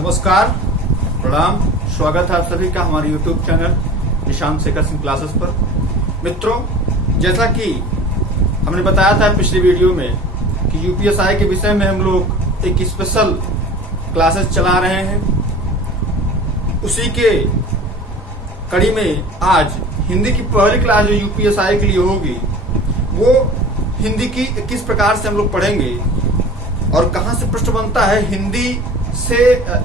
नमस्कार, प्रणाम, स्वागत है आप सभी का हमारे YouTube channel Nishant Shekhar Singh classes पर। मित्रों, जैसा कि हमने बताया था पिछली वीडियो में कि यूपीएसआई के विषय में हम लोग एक स्पेशल क्लासेस चला रहे हैं, उसी के कड़ी में आज हिंदी की पहली क्लास जो यूपीएसआई के लिए होगी वो हिंदी की किस प्रकार से हम लोग पढ़ेंगे और कहाँ से प्रश्न बनता है हिंदी से,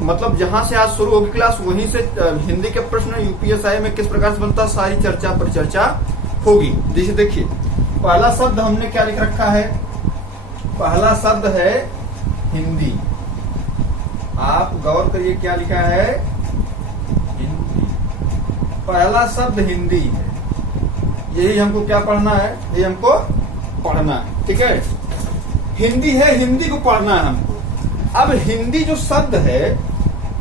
मतलब जहां से आज शुरू होगी क्लास वहीं से हिंदी के प्रश्न यूपीएसआई में किस प्रकार से बनता है, सारी चर्चा पर चर्चा होगी। जैसे देखिए, पहला शब्द हमने क्या लिख रखा है, पहला शब्द है हिंदी। आप गौर करिए क्या लिखा है, हिंदी। पहला शब्द हिंदी है, यही हमको क्या पढ़ना है, यही हमको पढ़ना है। ठीक है, हिंदी है, हिंदी को पढ़ना है हमको। अब हिंदी जो शब्द है,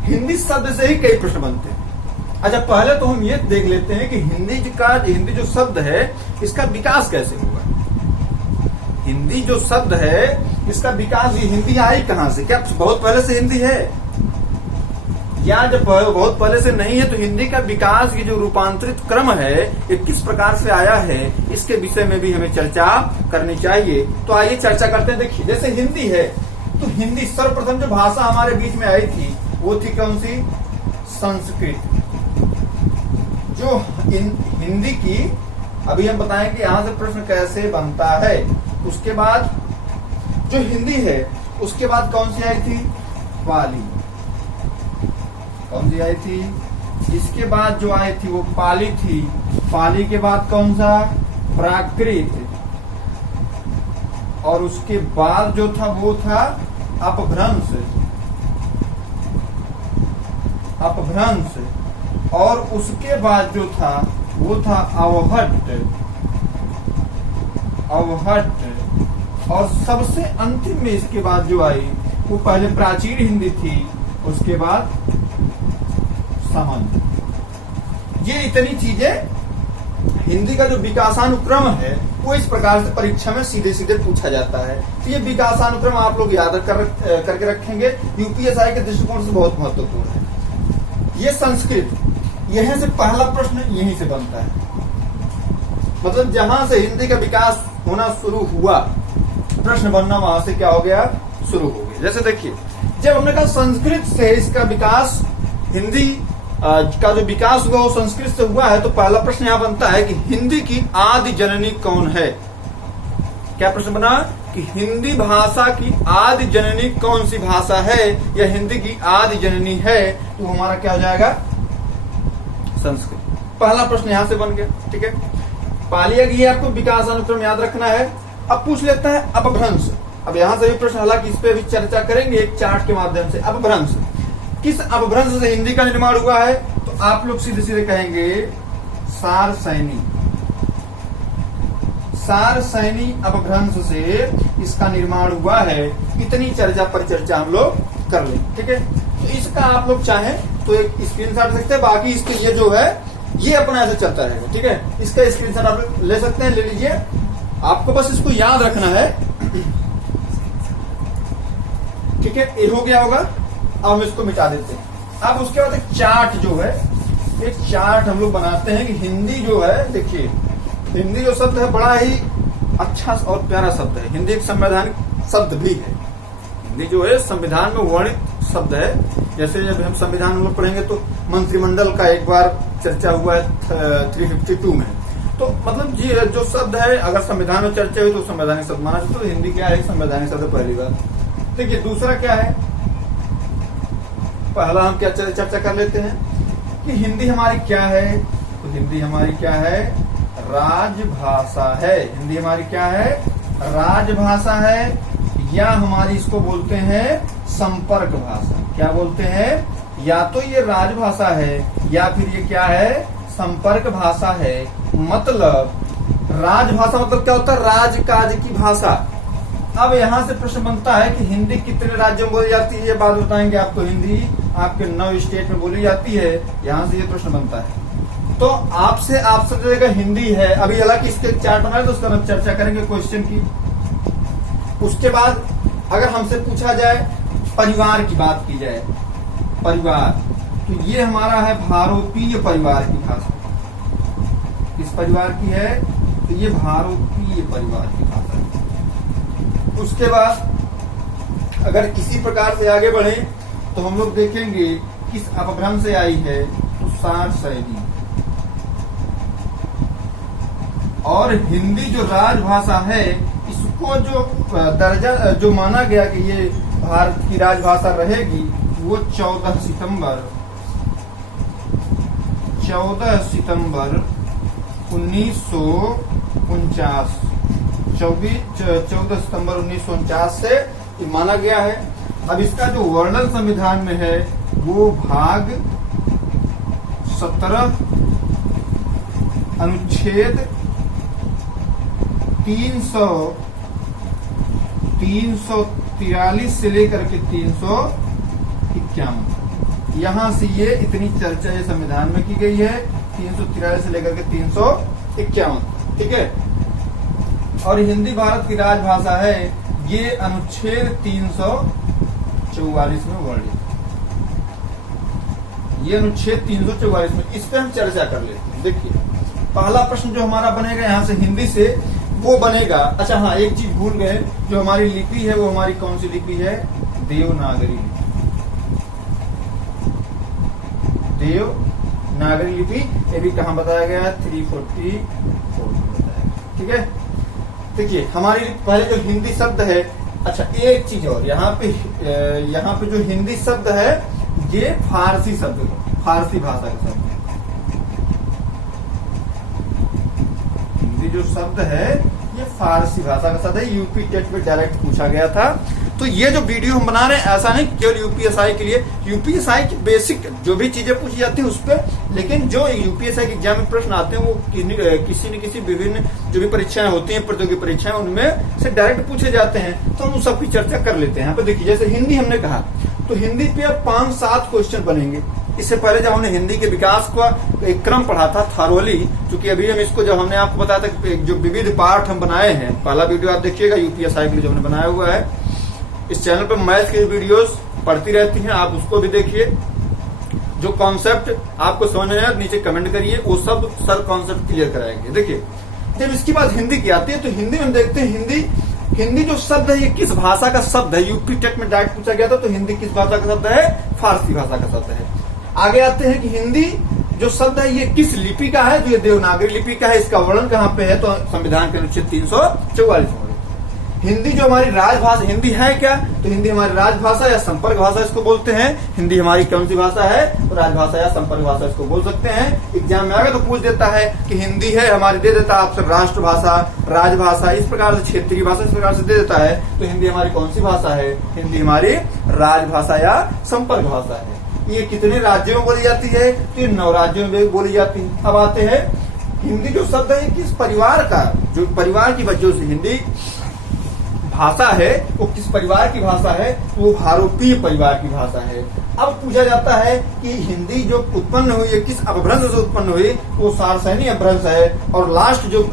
हिंदी शब्द से ही कई प्रश्न बनते हैं। अच्छा, पहले तो हम ये देख लेते हैं कि हिंदी जो शब्द है इसका विकास कैसे हुआ। हिंदी जो शब्द है इसका विकास, ये हिंदी आई कहां से, क्या बहुत पहले से हिंदी है या जब बहुत पहले से नहीं है, तो हिंदी का विकास, ये जो रूपांतरित क्रम है ये किस प्रकार से आया है, इसके विषय में भी हमें चर्चा करनी चाहिए। तो आइए चर्चा करते हैं। देखिए, जैसे हिंदी है तो हिंदी सर्वप्रथम जो भाषा हमारे बीच में आई थी वो थी कौन सी, संस्कृत। जो हिंदी की, अभी हम बताएंगे यहां से प्रश्न कैसे बनता है। उसके बाद जो हिंदी है उसके बाद कौन सी आई थी, पाली। कौन सी आई थी, इसके बाद जो आई थी वो पाली थी। पाली के बाद कौन सा, प्राकृत। और उसके बाद जो था वो था अपभ्रंश। अपभ्रंश। और उसके बाद जो था वो था अवहट्ट। अवहट्ट। और सबसे अंतिम में इसके बाद जो आई वो पहले प्राचीन हिंदी थी, उसके बाद समन। ये इतनी चीजें, हिंदी का जो विकासानुक्रम है वो इस प्रकार से परीक्षा में सीधे सीधे पूछा जाता है। तो ये विकासानुक्रम आप लोग याद करके रखेंगे, यूपीएसआई के दृष्टिकोण से बहुत महत्वपूर्ण है। ये संस्कृत, यहीं से पहला प्रश्न यहीं से बनता है, मतलब जहां से हिंदी का विकास होना शुरू हुआ, प्रश्न बनना वहां से क्या हो गया, शुरू हो गया। जैसे देखिए, जब हमने कहा संस्कृत से इसका विकास, हिंदी का जो विकास हुआ वो संस्कृत से हुआ है, तो पहला प्रश्न यहाँ बनता है कि हिंदी की आदि जननी कौन है। क्या प्रश्न बना कि हिंदी भाषा की आदि जननी कौन सी भाषा है, या हिंदी की आदि जननी है, तो हमारा क्या हो जाएगा, संस्कृत। पहला प्रश्न यहां से बन गया। ठीक है, पाली की आपको विकास अनुक्रम याद रखना है। अब पूछ लेता है अपभ्रंश। अब यहां से भी प्रश्न, हालांकि इस पे भी चर्चा करेंगे एक चार्ट के माध्यम से। अपभ्रंश, किस अपभ्रंश से हिंदी का निर्माण हुआ है, तो आप लोग सीधे सीधे कहेंगे सारसैनी। सारसैनी अपभ्रंश से इसका निर्माण हुआ है। इतनी चर्चा पर चर्चा हम लोग कर लें। ठीक है, तो इसका आप लोग चाहें तो एक स्क्रीनशॉट ले सकते हैं, बाकी इसके ये जो है ये अपना ऐसे चलता रहेगा। ठीक है, इसका स्क्रीनशॉट आप लोग ले सकते हैं, ले लीजिए। आपको बस इसको याद रखना है। ठीक है, ये हो गया होगा। अब हम इसको मिटा देते हैं। अब उसके बाद एक चार्ट जो है, एक चार्ट हम लोग बनाते हैं कि हिंदी जो है, देखिए हिंदी जो शब्द है बड़ा ही अच्छा और प्यारा शब्द है। हिंदी एक संवैधानिक शब्द भी है। हिंदी जो है संविधान में वर्णित शब्द है। जैसे जब हम संविधान हम लोग पढ़ेंगे तो मंत्रिमंडल का एक बार चर्चा हुआ है 352 में। तो मतलब ये जो शब्द है, अगर संविधान में चर्चा हुई तो संवैधानिक शब्द माना जाता है। तो हिंदी क्या है, संवैधानिक शब्द, पहली बात। देखिए, दूसरा क्या है, पहला हम क्या चर्चा कर लेते हैं कि हिंदी हमारी क्या है। तो हिंदी हमारी क्या है, राजभाषा है। हिंदी हमारी क्या है, राजभाषा है, या हमारी इसको बोलते हैं संपर्क भाषा। क्या बोलते हैं, या तो ये राजभाषा है या फिर ये क्या है, संपर्क भाषा है। मतलब राजभाषा मतलब क्या होता है, राजकाज की भाषा। अब यहाँ से प्रश्न बनता है कि हिंदी कितने राज्यों में बोली जाती है, ये बात बताएंगे आपको। हिंदी आपके 9 स्टेट में बोली जाती है, यहाँ से ये प्रश्न बनता है। तो आपसे जगह हिंदी है। अभी हालांकि इसके चार्ट बनाए तो उसका हम चर्चा करेंगे क्वेश्चन की। उसके बाद अगर हमसे पूछा जाए परिवार की बात की जाए, परिवार, तो ये हमारा है भारोपीय परिवार की भाषा। किस परिवार की है? तो ये भारोपीय परिवार की भाषा है। उसके बाद अगर किसी प्रकार से आगे बढ़े तो हम लोग देखेंगे किस अपभ्रंश से आई है, तो सार शैली। और हिंदी जो राजभाषा है, इसको जो दर्जा जो माना गया कि ये भारत की राजभाषा रहेगी, वो 14 सितंबर 1949 14 सितंबर 1949 से ये माना गया है। अब इसका जो वर्णन संविधान में है वो भाग 17 अनुच्छेद 343 से लेकर के 351, यहां से ये इतनी चर्चा ये संविधान में की गई है, 343 से लेकर के 351, ठीक है। और हिंदी भारत की राजभाषा है, ये अनुच्छेद 344 में वर्णित, ये अनुच्छेद 344 में, इस पे हम चर्चा कर लेते हैं। देखिए पहला प्रश्न जो हमारा बनेगा यहाँ से हिंदी से, वो बनेगा, अच्छा हाँ एक चीज भूल गए, जो हमारी लिपि है वो हमारी कौन सी लिपि है? देवनागरी लिपि। देवनागरी लिपि, ये भी कहाँ बताया गया है? 344 में बताया गया, ठीक है। देखिए हमारी पहले जो हिंदी शब्द है, अच्छा एक चीज और, यहाँ पे जो हिंदी शब्द है ये फारसी शब्द है, फारसी भाषा का शब्द है। हिंदी जो शब्द है ये फारसी भाषा का शब्द है, यूपी टेट में डायरेक्ट पूछा गया था। तो ये जो वीडियो हम बना रहे हैं, ऐसा नहीं केवल यूपीएसआई के लिए, यूपीएसआई की बेसिक जो भी चीजें पूछी जाती है उस पर, लेकिन जो यूपीएसआई के एग्जाम में प्रश्न आते हैं वो किसी न किसी विभिन्न जो भी परीक्षाएं होती हैं, प्रतियोगी परीक्षाएं, उनमें से डायरेक्ट पूछे जाते हैं, तो हम उन सबकी चर्चा कर लेते हैं। यहाँ पे देखिए जैसे हिंदी हमने कहा, तो हिंदी पे अब 5-7 क्वेश्चन बनेंगे। इससे पहले जब हमने हिंदी के विकास का एक क्रम पढ़ा था थारोली, क्योंकि अभी हम इसको जब हमने आपको बताया था कि जो विविध पाठ हम बनाए हैं, पहला वीडियो आप देखिएगा यूपीएसआई के लिए जो हमने बनाया हुआ है, इस चैनल पर मैथ की वीडियोस पढ़ती रहती हैं, आप उसको भी देखिए। जो कॉन्सेप्ट आपको समझ में आए नीचे कमेंट करिए, वो सब सर कॉन्सेप्ट क्लियर कराएंगे। देखिए जब इसके बाद हिंदी की आती है, तो हिंदी में हम देखते हैं हिंदी जो शब्द है ये किस भाषा का शब्द है? यूपी टेट में डायरेक्ट पूछा गया था, तो हिंदी किस भाषा का शब्द है? फारसी भाषा का शब्द है। आगे आते हैं कि हिंदी जो शब्द है ये किस लिपि का है? जो ये देवनागरी लिपि का है। इसका वर्णन कहाँ पे है? तो संविधान के अनुच्छेद 344 में। हिंदी जो हमारी राजभाषा, हिंदी है क्या? तो हिंदी हमारी राजभाषा या संपर्क भाषा इसको बोलते हैं। हिंदी हमारी कौन सी भाषा है? तो राजभाषा या संपर्क भाषा इसको बोल सकते हैं। एग्जाम में आगे तो पूछ देता है कि हिंदी है हमारी, दे देता है आपसे राष्ट्रभाषा, राजभाषा, इस प्रकार से क्षेत्रीय भाषा, इस प्रकार से दे देता है। तो हिंदी हमारी कौन सी भाषा है? हिंदी हमारी राजभाषा या संपर्क भाषा है। ये कितने राज्यों में बोली जाती है? तो ये 9 राज्यों में बोली जाती है। अब आते हैं हिंदी जो शब्द है किस परिवार का, जो परिवार की वजह से हिंदी भाषा है वो किस परिवार की भाषा है? वो भारोपीय परिवार की भाषा है। अब पूछा जाता है कि हिंदी जो उत्पन्न हुई है किस अपभ्रंश से उत्पन्न हुई? वो सारसैनी अपभ्रंश है। और लास्ट जो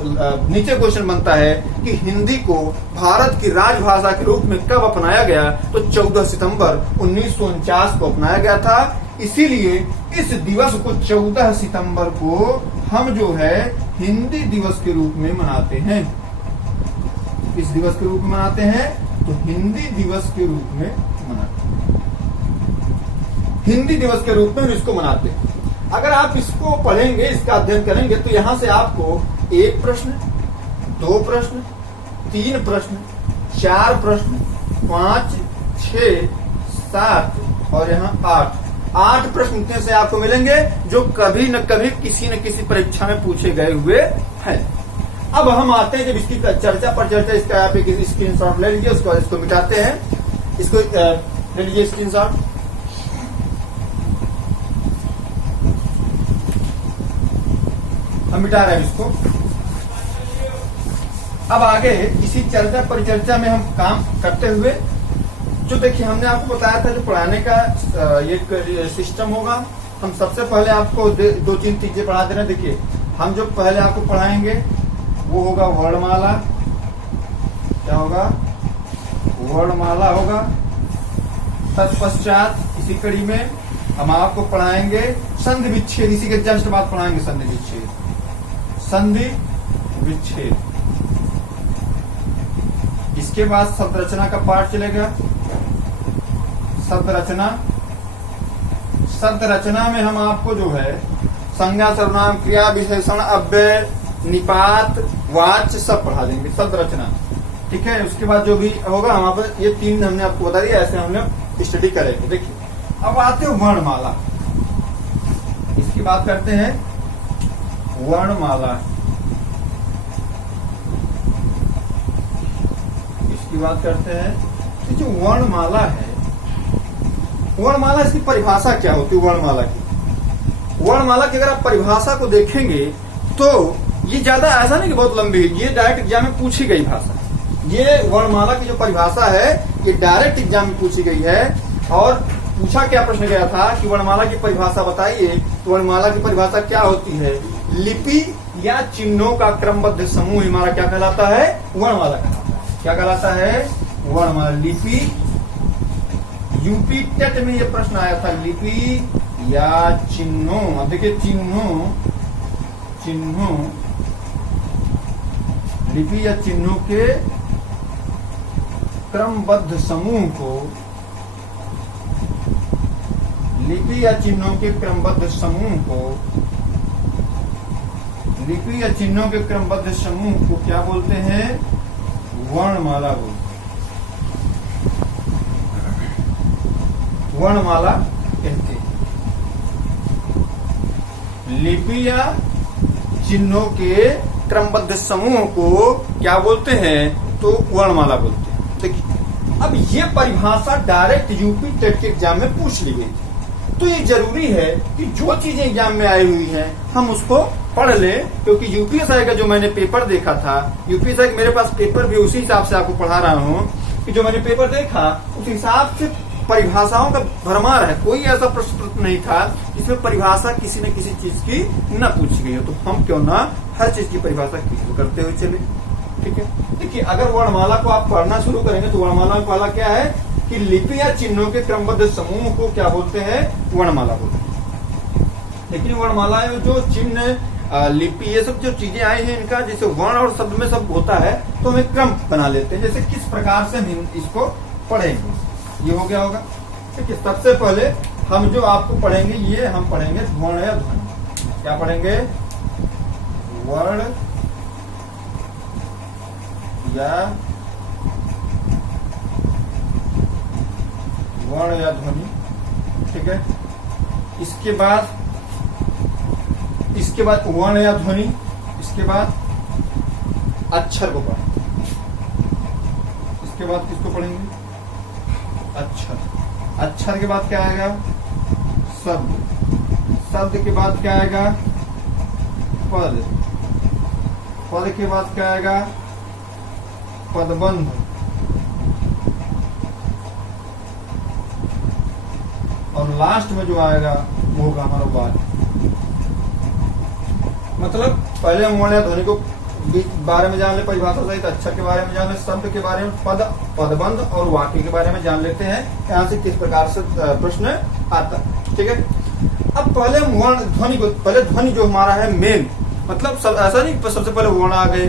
नीचे क्वेश्चन बनता है कि हिंदी को भारत की राजभाषा के रूप में कब अपनाया गया? तो 14 सितंबर 1949 को अपनाया गया था। इसीलिए इस दिवस को 14 सितंबर को हम जो है हिंदी दिवस के रूप में मनाते हैं। इस दिवस के रूप में मनाते हैं, तो हिंदी दिवस के रूप में मनाते हैं। हिंदी दिवस के रूप में हम इसको मनाते हैं। अगर आप इसको पढ़ेंगे, इसका अध्ययन करेंगे, तो यहां से आपको 1 प्रश्न, 2 प्रश्न, 3 प्रश्न, 4 प्रश्न, 5, 6, 7 और यहाँ 8 प्रश्न इतने से आपको मिलेंगे जो कभी न कभी किसी न किसी परीक्षा में पूछे गए हुए हैं। अब हम आते हैं जब इसकी चर्चा पर चर्चा, इसका आप एक स्क्रीनशॉट ले लीजिए, उसके बाद इसको मिटाते हैं। इसको ले लीजिए स्क्रीनशॉट। हम मिटा रहे हैं इसको। अब आगे इसी चर्चा परिचर्चा में हम काम करते हुए, जो देखिए हमने आपको बताया था जो पढ़ाने का एक सिस्टम होगा। हम सबसे पहले आपको 2-3 चीजें पढ़ा दे रहे हैं। देखिए हम जो पहले आपको पढ़ाएंगे वो होगा वर्णमाला। क्या होगा? वर्णमाला होगा। तत्पश्चात इसी कड़ी में हम आपको पढ़ाएंगे संधि विच्छेद, इसी के जस्ट बाद पढ़ाएंगे संधि विच्छेद। संधि विच्छेद, इसके बाद शब्द रचना का पाठ चलेगा। शब्द रचना, शब्द रचना में हम आपको जो है संज्ञा, सर्वनाम, क्रिया, विशेषण, अव्यय, निपात, वाच्य सब पढ़ा देंगे, शब्द रचना। ठीक है, उसके बाद जो भी होगा हम आप ये 3 हमने आपको बता दिया, ऐसे हमने स्टडी करेंगे। देखिए अब आते हैं वर्णमाला, इसकी बात करते हैं। वर्णमाला, इसकी बात करते हैं कि जो वर्णमाला है, वर्णमाला इसकी परिभाषा क्या होती है? वर्णमाला की, वर्णमाला की अगर आप परिभाषा को देखेंगे तो ये ज्यादा ऐसा नहीं कि बहुत लंबी है, ये डायरेक्ट एग्जाम में पूछी गई भाषा। ये वर्णमाला की जो परिभाषा है ये डायरेक्ट एग्जाम में पूछी गई है। और पूछा क्या प्रश्न गया था कि वर्णमाला की परिभाषा बताइए, तो वर्णमाला की परिभाषा क्या होती है? लिपि या चिन्हों का क्रमबद्ध समूह हमारा क्या कहलाता है? वर्णमाला कहलाता है। क्या कहलाता है? वर्णमाला। लिपि, यूपी टेट में ये प्रश्न आया था, लिपि या चिन्हों, अब देखिए चिन्हों, लिपि या चिन्हों के क्रमबद्ध समूह को, लिपि या चिन्हों के क्रमबद्ध समूह को, लिपि या चिन्हों के क्रमबद्ध समूह को क्या बोलते हैं? वर्णमाला बोलते हैं, वर्णमाला कहते हैं। लिपि या चिन्हों के क्रमबद्ध समूह को क्या बोलते हैं? तो वर्णमाला बोलते हैं। देखिए अब ये परिभाषा डायरेक्ट यूपी टेट के एग्जाम में पूछ ली गई थी, तो ये जरूरी है कि जो चीजें एग्जाम में आई हुई हैं हम उसको पढ़ लें, क्योंकि यूपीएसआई का जो मैंने पेपर देखा था, यूपीएसआई का मेरे पास पेपर भी उसी हिसाब से आपको पढ़ा रहा हूँ कि जो मैंने पेपर देखा उस हिसाब से परिभाषाओं का भरमार है। कोई ऐसा प्रश्न नहीं था जिसमें परिभाषा किसी न किसी चीज की न पूछी गई हो, तो हम क्यों ना हर चीज की परिभाषा करते हुए चले। ठीक है, देखिए अगर वर्णमाला को आप पढ़ना शुरू करेंगे तो वर्णमाला में पहला क्या है कि लिपि या चिन्हों के क्रमबद्ध समूह को क्या बोलते हैं? वर्णमाला बोलते हैं। लेकिन वर्णमाला में जो चिन्ह, लिपि, ये सब जो चीजें आई हैं इनका जैसे वर्ण और शब्द में सब होता है तो हम एक क्रम बना लेते हैं, जैसे किस प्रकार से हम इसको पढ़ेंगे। ये हो गया होगा। ठीक है, सबसे पहले हम जो आपको पढ़ेंगे ये हम पढ़ेंगे वर्ण या ध्वनि। क्या पढ़ेंगे? वर्ण या ध्वनि। ठीक है, इसके बाद वर्ण या ध्वनि, इसके बाद अक्षर को पढ़ेंगे। इसके बाद किसको पढ़ेंगे? अक्षर। अक्षर के बाद क्या आएगा? शब्द। शब्द के बाद क्या आएगा? पद। पद के बाद क्या आएगा? पदबंध। और लास्ट में जो आएगा वो होगा हमारा वाक्य। मतलब पहले हम वर्ण या ध्वनि को बारे में जान ले, परिभाषा सहित अक्षर के बारे में जान ले, शब्द के बारे में, पदबंध और वाक्य के बारे में जान लेते हैं, यहाँ से किस प्रकार से प्रश्न आता है। ठीक है, अब पहले हम वर्ण ध्वनि को, पहले ध्वनि जो हमारा है मेन, मतलब ऐसा नहीं सबसे पहले वर्ण आ गए,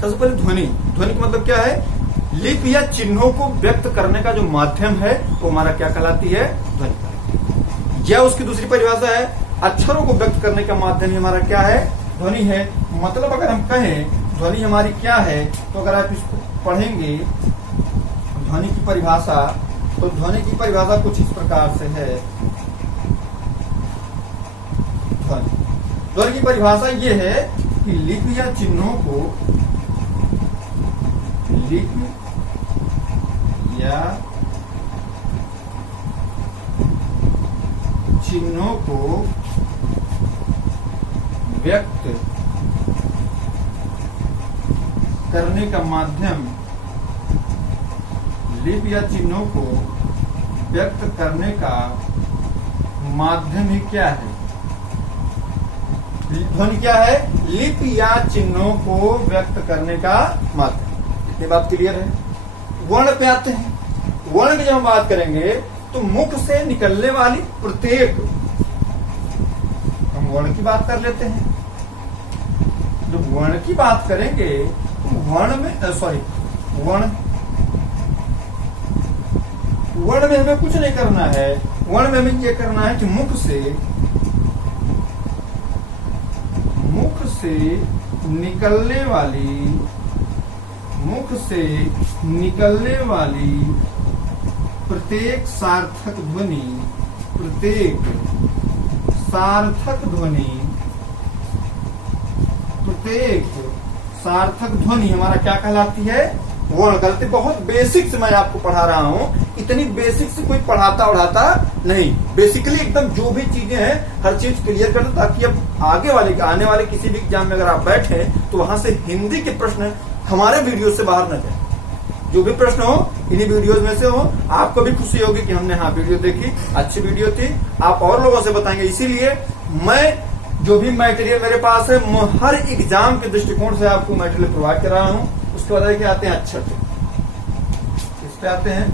सबसे पहले ध्वनि। ध्वनि का मतलब क्या है? लिपि या चिन्हों को व्यक्त करने का जो माध्यम है वो हमारा क्या कहलाती है? ध्वनि। या उसकी दूसरी परिभाषा है अक्षरों को व्यक्त करने का माध्यम हमारा क्या है? ध्वनि है। मतलब अगर हम कहें ध्वनि हमारी क्या है, तो अगर आप इसको पढ़ेंगे ध्वनि की परिभाषा, तो ध्वनि की परिभाषा कुछ इस प्रकार से है। ध्वनि की परिभाषा ये है कि लिपि या चिन्हों को, लिपि या चिन्हों को व्यक्त करने का माध्यम, लिपि या चिन्हों को व्यक्त करने का माध्यम ही क्या है? ध्वनि क्या है? लिपि या चिन्हों को व्यक्त करने का माध्यम। इतनी बात क्लियर है। वर्ण पे आते हैं। वर्ण की जब हम बात करेंगे तो मुख से निकलने वाली प्रत्येक, हम वर्ण की बात कर लेते हैं। जब वर्ण की बात करेंगे तो वर्ण में वर्ण में हमें कुछ नहीं करना है। वर्ण में हमें ये करना है कि मुख से निकलने वाली प्रत्येक सार्थक ध्वनि हमारा क्या कहलाती है? वर्ण कहलाती है। बहुत बेसिक से मैं आपको पढ़ा रहा हूं, इतनी बेसिक से कोई पढ़ाता नहीं। बेसिकली एकदम जो भी चीजें हैं हर चीज क्लियर कर दो, ताकि अब आने वाले किसी भी एग्जाम में अगर आप बैठे तो वहां से हिंदी के प्रश्न हमारे वीडियो से बाहर न जाए। जो भी प्रश्न हो इन्हीं वीडियोज में से हो, आपको भी खुशी होगी कि हमने वीडियो देखी, अच्छी वीडियो थी, आप और लोगों से बताएंगे। इसीलिए मैं जो भी मटेरियल मेरे पास है, हर एग्जाम के दृष्टिकोण से आपको मटेरियल प्रोवाइड कर रहा हूं। उसके बाद क्या आते हैं? अक्षर। इस पे आते हैं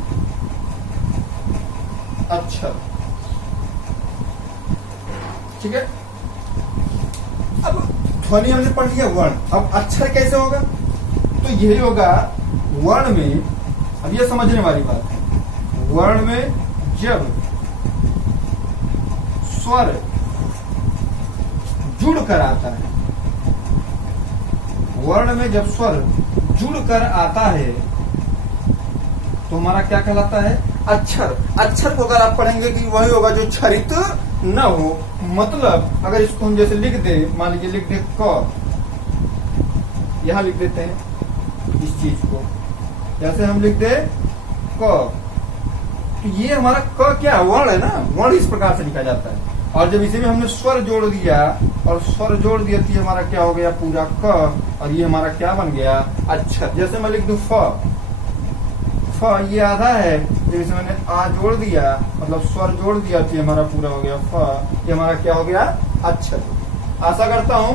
अक्षर, ठीक है। अब ध्वनि हमने पढ़ लिया, वर्ण। अब अक्षर कैसे होगा? तो यही होगा वर्ण में। अब ये समझने वाली बात है, वर्ण में जब स्वर जुड़ कर आता है, वर्ण में जब स्वर जुड़ कर आता है तो हमारा क्या कहलाता है? अक्षर। अक्षर को अगर आप पढ़ेंगे कि वही होगा जो क्षरित न हो। मतलब अगर इसको हम जैसे लिख दे, मान लीजिए लिख दे क, यहां लिख देते हैं इस चीज को, जैसे हम लिख दे क, तो ये हमारा क क्या वर्ण है ना, वर्ण इस प्रकार से लिखा जाता है। और जब इसी में हमने स्वर जोड़ दिया और स्वर जोड़ दिया तो ये हमारा क्या हो गया? पूरा क, और ये हमारा क्या बन गया? अक्षर। जैसे मैं लिख दूं फ, ये आधा है, जब इसमें मैंने आ जोड़ दिया मतलब स्वर जोड़ दिया तो ये हमारा पूरा हो गया फ, ये हमारा क्या हो गया? अक्षर। आशा करता हूं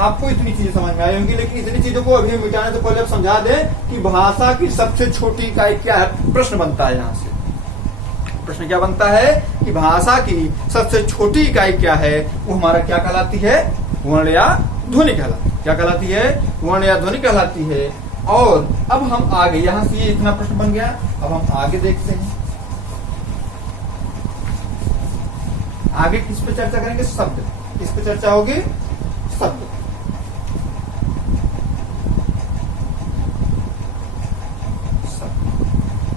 आपको इतनी चीजें समझ में आई होंगी, लेकिन इतनी चीजों को अभी मिटाने से पहले आप समझा दें कि भाषा की सबसे छोटी इकाई क्या है। प्रश्न बनता है, यहाँ से प्रश्न क्या बनता है कि भाषा की सबसे छोटी इकाई क्या है? वो हमारा क्या कहलाती है? वर्ण या ध्वनि कहलाती है। क्या कहलाती है? वर्ण या ध्वनि कहलाती है। और अब हम आगे, यहां से ये इतना प्रश्न बन गया। अब हम आगे देखते हैं, आगे किस पे चर्चा करेंगे? शब्द। किस पे चर्चा होगी? शब्द।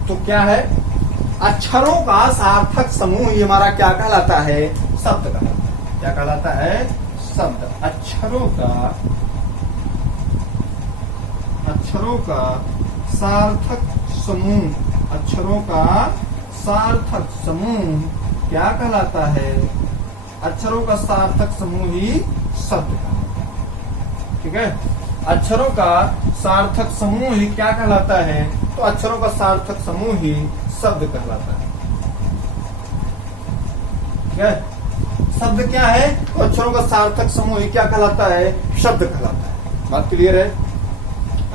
तो क्या है? अक्षरों का सार्थक समूह ही हमारा क्या कहलाता है? शब्द कहलाता है। क्या कहलाता है? शब्द। अक्षरों का सार्थक समूह, अक्षरों का सार्थक समूह क्या कहलाता है? अक्षरों का सार्थक समूह ही शब्द कहलाता है। ठीक है, अक्षरों का सार्थक समूह ही क्या कहलाता है? तो अक्षरों का सार्थक समूह ही शब्द कहलाता है। ठीक है, शब्द क्या है? तो अक्षरों का सार्थक समूह ही क्या कहलाता है? शब्द कहलाता है। बात क्लियर है?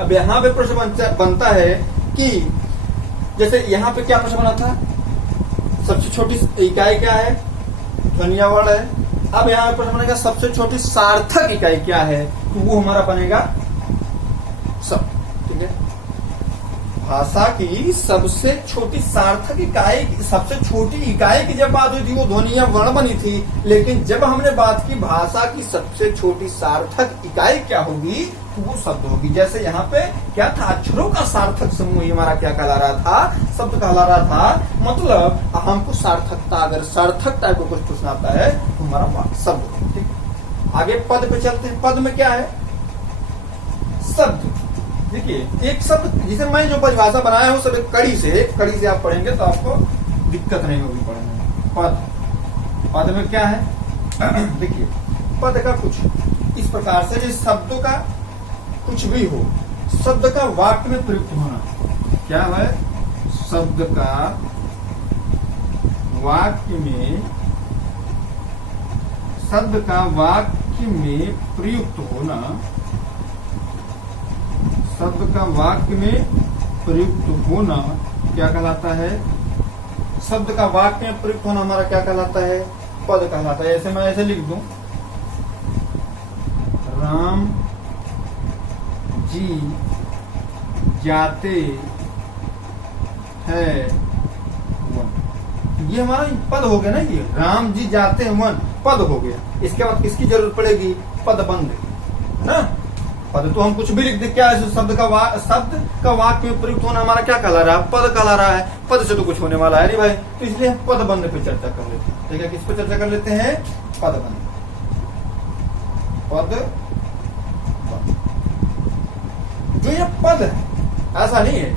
अब यहाँ पे प्रश्न बनता है कि जैसे यहाँ पे क्या प्रश्न बना था? सबसे छोटी इकाई क्या है? ध्वनि या वर्ण है। अब यहाँ पे प्रश्न बनेगा सबसे छोटी सार्थक इकाई क्या है? तो वो हमारा बनेगा शब्द। ठीक है, भाषा की सबसे छोटी सार्थक इकाई, सबसे छोटी इकाई की जब बात हुई थी वो ध्वनि या वर्ण बनी थी, लेकिन जब हमने बात की भाषा की सबसे छोटी सार्थक इकाई क्या होगी तो वो शब्द होगी। जैसे यहाँ पे क्या था? अक्षरों का सार्थक समूह ही हमारा क्या कहला रहा था? शब्द कहला रहा था। मतलब हमको सार्थकता, अगर सार्थक टाइप का कुछ पूछना आता है तो हमारा शब्द। ठीक, आगे पद पे चलते हैं। पद में क्या है? शब्द। देखिए, एक शब्द जिसे मैं जो परिभाषा बनाया हूं सब एक कड़ी से आप पढ़ेंगे तो आपको दिक्कत नहीं होगी पढ़ने में। पद में क्या है? देखिए, पद का कुछ इस प्रकार से, जिस शब्दों का कुछ भी हो, शब्द का वाक्य में प्रयुक्त होना। क्या है? शब्द का वाक्य में, शब्द का वाक्य में प्रयुक्त होना, शब्द का वाक्य में प्रयुक्त होना क्या कहलाता है? शब्द का वाक्य में प्रयुक्त होना हमारा क्या कहलाता है? पद कहलाता है। ऐसे मैं ऐसे लिख दूं, राम जी जाते हैं वन। ये हमारा पद हो गया ना, ये राम जी जाते हैं वन पद हो गया। इसके बाद किसकी जरूरत पड़ेगी? पदबंध, है ना। पद तो हम कुछ भी लिख दे, क्या है शब्द का वाक्य में प्रयुक्त होना हमारा क्या कहला रहा है? पद कहला रहा है। पद से तो कुछ होने वाला है नहीं भाई, तो इसलिए हम पदबंध पे चर्चा कर लेते हैं। ठीक है, किस पे चर्चा कर लेते हैं? पदबंध। पद जो ये पद है, ऐसा नहीं है,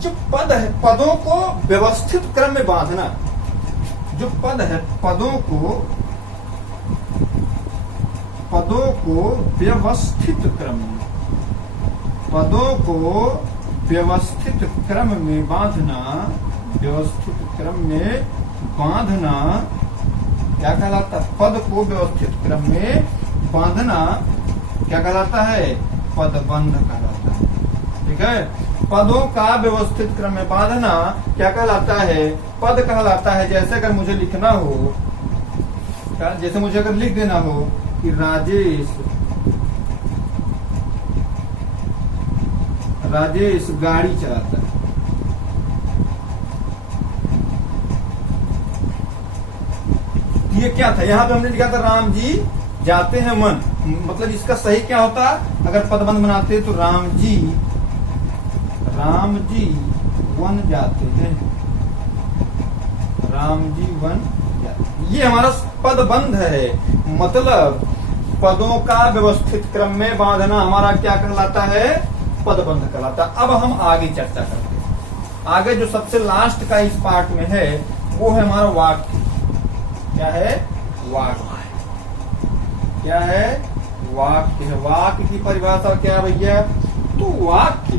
जो पद है पदों को व्यवस्थित क्रम में बांधना। जो पद है पदों को व्यवस्थित क्रम में, पदों को व्यवस्थित क्रम में बांधना, व्यवस्थित क्रम में बांधना क्या कहलाता है? पद को व्यवस्थित क्रम में बांधना क्या कहलाता है? पदबंध कहलाता है। ठीक है, पदों का व्यवस्थित क्रम में बांधना क्या कहलाता है? पद कहलाता है। जैसे अगर मुझे लिखना हो, जैसे मुझे अगर लिख देना हो कि राजेश गाड़ी चलाता है, ये क्या था? यहाँ पे हमने लिखा था राम जी जाते हैं वन, मतलब इसका सही क्या होता? अगर पदबंध बनाते तो राम जी वन जाते हैं, राम जी वन जाते हैं। ये हमारा पदबंध है। मतलब पदों का व्यवस्थित क्रम में बांधना हमारा क्या कहलाता है? पदबंध कहलाता है। अब हम आगे चर्चा करते हैं। आगे जो सबसे लास्ट का इस पार्ट में है वो है हमारा वाक्य। क्या है? वाक्य। क्या है? वाक्य है। वाक्य की परिभाषा क्या है भैया? तो वाक्य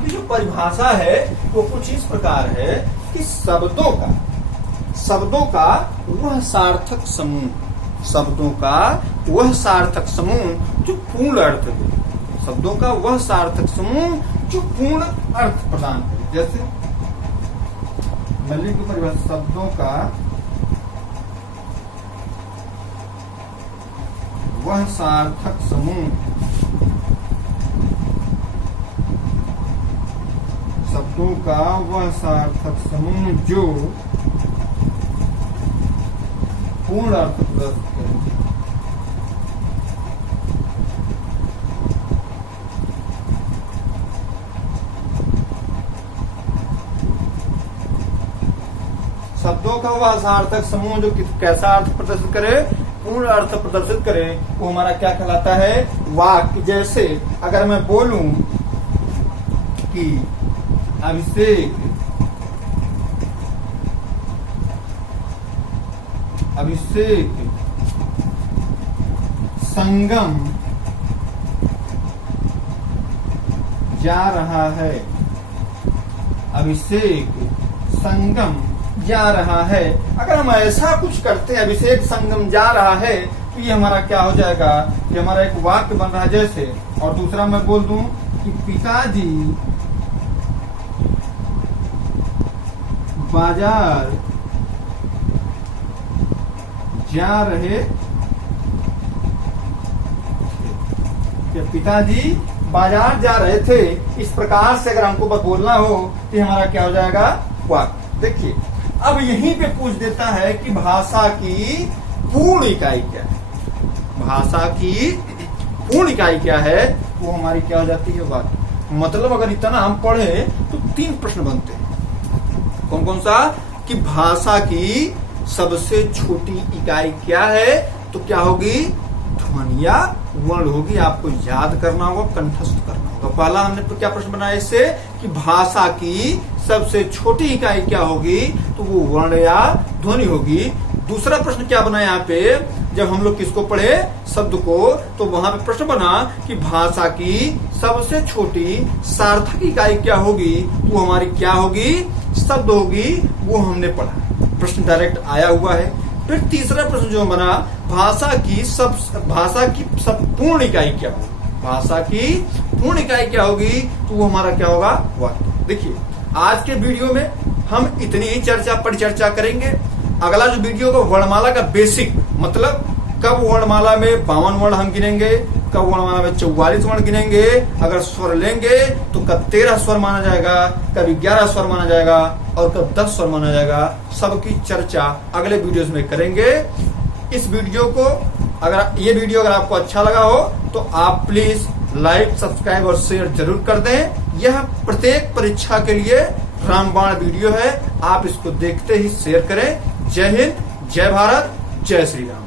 की जो परिभाषा है वो कुछ इस प्रकार है कि शब्दों का वह सार्थक समूह, शब्दों का वह सार्थक समूह जो पूर्ण अर्थ दे, शब्दों का वह सार्थक समूह जो पूर्ण अर्थ प्रदान करे। जैसे मल्लिक की परिभाषा, शब्दों का वह सार्थक समूह, शब्दों का वह सार्थक समूह जो पूर्ण अर्थ प्रदर्शित करे। शब्दों का वह सार्थक समूह जो कैसा अर्थ प्रदर्शित करे? पूर्ण अर्थ प्रदर्शित करे, वो हमारा क्या कहलाता है? वाक्य। जैसे अगर मैं बोलूं कि अभिषेक संगम जा रहा है, अभिषेक संगम जा रहा है। अगर हम ऐसा कुछ करते हैं, अभिषेक संगम जा रहा है, तो ये हमारा क्या हो जाएगा? ये हमारा एक वाक्य बन रहा है। जैसे और दूसरा मैं बोल दूं कि पिताजी बाजार जा रहे, पिताजी बाजार जा रहे थे। इस प्रकार से अगर हमको बोलना हो तो हमारा क्या हो जाएगा? वाक्य। देखिए अब यहीं पे पूछ देता है कि भाषा की पूर्ण इकाई क्या है? भाषा की पूर्ण इकाई क्या है? वो हमारी क्या हो जाती है? वाक्य। मतलब अगर इतना हम पढ़े तो 3 प्रश्न बनते हैं। कौन कौन सा? कि भाषा की सबसे छोटी इकाई क्या है? तो क्या होगी? ध्वनि या वर्ण होगी। आपको याद करना होगा, कंठस्थ करना होगा। पहला हमने तो क्या प्रश्न बनाया इससे कि भाषा की सबसे छोटी इकाई क्या होगी? तो वो वर्ण या ध्वनि होगी। दूसरा प्रश्न क्या बना यहाँ पे? जब हम लोग किसको पढ़े? शब्द को, तो वहां पे प्रश्न बना कि भाषा की सबसे छोटी सार्थक इकाई क्या होगी? वो हमारी क्या होगी? शब्द होगी। वो हमने पढ़ा, प्रश्न डायरेक्ट आया हुआ है। फिर तीसरा प्रश्न जो बना, भाषा की सब पूर्ण इकाई क्या होगी? भाषा की पूर्ण इकाई क्या होगी? तो वो हमारा क्या होगा? वाक्य। देखिए आज के वीडियो में हम इतनी ही चर्चा परिचर्चा करेंगे। अगला जो वीडियो का वर्णमाला का बेसिक मतलब कब वर्णमाला में 52 वर्ण हम गिनेंगे, कब वर्णमाला में 44 वर्ण गिनेंगे, अगर स्वर लेंगे तो कब 13 स्वर माना जाएगा, कब 11 स्वर माना जाएगा और कब 10 स्वर माना जाएगा, सबकी चर्चा अगले वीडियोस में करेंगे। इस वीडियो को अगर आपको अच्छा लगा हो तो आप प्लीज लाइक, सब्सक्राइब और शेयर जरूर कर दें। यह प्रत्येक परीक्षा के लिए रामबाण वीडियो है, आप इसको देखते ही शेयर करें। जय हिंद, जय भारत, जय श्री राम।